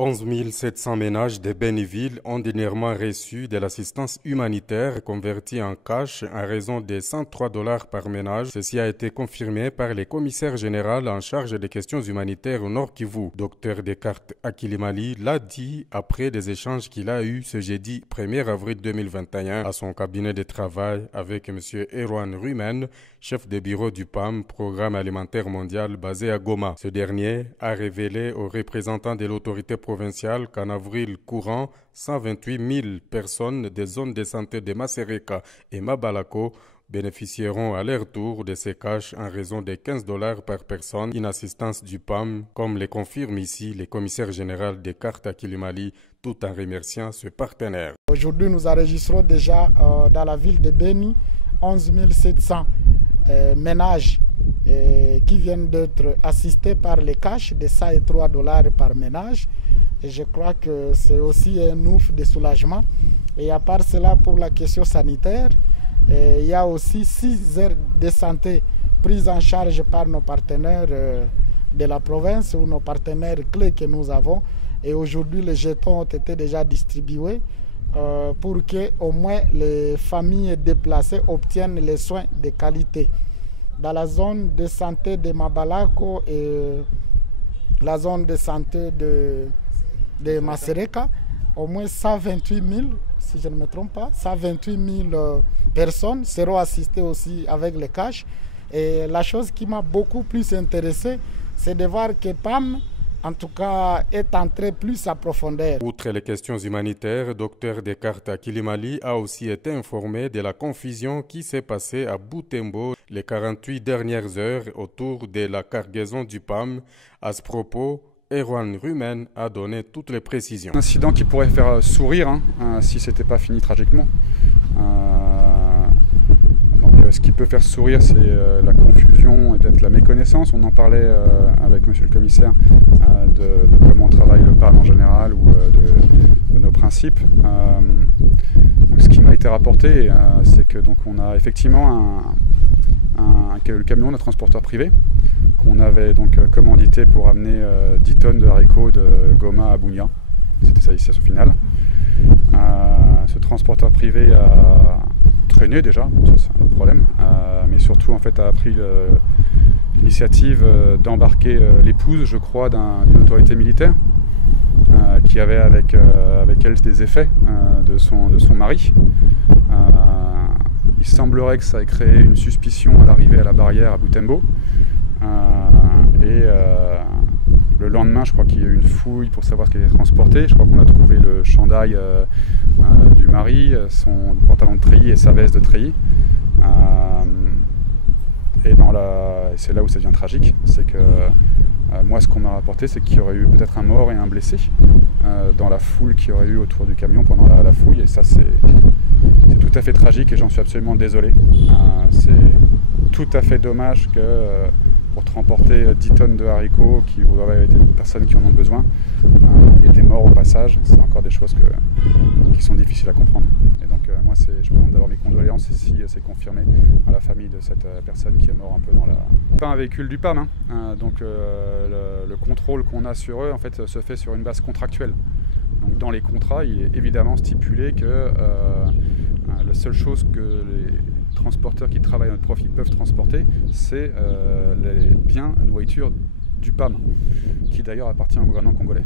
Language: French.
11 700 ménages de Béniville ont dernièrement reçu de l'assistance humanitaire convertie en cash à raison de 103 $ par ménage. Ceci a été confirmé par le commissaire général en charge des questions humanitaires au Nord Kivu. Dr Descartes Akilimali l'a dit après des échanges qu'il a eus ce jeudi 1er avril 2021 à son cabinet de travail avec M. Erwan Rumen, chef de bureau du PAM, Programme alimentaire mondial basé à Goma. Ce dernier a révélé aux représentants de l'autorité provinciale qu'en avril courant, 128 000 personnes des zones de santé de Masereka et Mabalako bénéficieront à leur tour de ces cash en raison de 15 $ par personne, une assistance du PAM, comme le confirme ici le commissaire général Descartes Akilimali, tout en remerciant ce partenaire. Aujourd'hui, nous enregistrons déjà dans la ville de Béni 11 700 ménages qui viennent d'être assistés par les cash de 103 $ par ménage. Et je crois que c'est aussi un ouf de soulagement. Et à part cela, pour la question sanitaire, il y a aussi 6 aires de santé prises en charge par nos partenaires de la province ou nos partenaires clés que nous avons. Et aujourd'hui, les jetons ont été déjà distribués pour que au moins les familles déplacées obtiennent les soins de qualité. Dans la zone de santé de Mabalako et la zone de santé de Masereka, au moins 128 000, si je ne me trompe pas, 128 000 personnes seront assistées aussi avec les cash. Et la chose qui m'a beaucoup plus intéressé, c'est de voir que PAM, en tout cas, est entré plus à profondeur. Outre les questions humanitaires, Dr Descartes Akilimali a aussi été informé de la confusion qui s'est passée à Butembo les 48 dernières heures autour de la cargaison du PAM. À ce propos, Erwan Rumen a donné toutes les précisions. Un incident qui pourrait faire sourire si ce n'était pas fini tragiquement. Ce qui peut faire sourire, c'est la confusion et peut-être la méconnaissance. On en parlait avec monsieur le commissaire de comment travaille le PAM en général ou de nos principes. Donc, ce qui m'a été rapporté, c'est que donc, on a effectivement le camion d'un transporteur privé qu'on avait donc commandité pour amener 10 tonnes de haricots de Goma à Bunia. C'était sa destination finale. Ce transporteur privé a traîné déjà, c'est un autre problème, mais surtout en fait a pris l'initiative d'embarquer l'épouse, je crois, d'une autorité militaire qui avait avec elle des effets de son mari. Il semblerait que ça ait créé une suspicion à l'arrivée à la barrière à Butembo. Le lendemain, je crois qu'il y a eu une fouille pour savoir ce qui était transporté. Je crois qu'on a trouvé le chandail du mari, son pantalon de treillis et sa veste de treillis. Et c'est là où ça devient tragique, c'est que moi, ce qu'on m'a rapporté, c'est qu'il y aurait eu peut-être un mort et un blessé dans la foule qu'il y aurait eu autour du camion pendant la fouille. Et ça, c'est tout à fait tragique et j'en suis absolument désolé. C'est tout à fait dommage que pour transporter 10 tonnes de haricots qui auraient des personnes qui en ont besoin, il y a des morts au passage. C'est encore des choses qui sont difficiles à comprendre. Et donc moi, je demande d'avoir mes condoléances et si c'est confirmé à la famille de cette personne qui est morte un peu dans la... Pas un véhicule du PAM, donc le contrôle qu'on a sur eux en fait se fait sur une base contractuelle. Donc dans les contrats, il est évidemment stipulé que la seule chose que les transporteurs qui travaillent à notre profit peuvent transporter, c'est les biens, nourriture du PAM, qui d'ailleurs appartient au gouvernement congolais.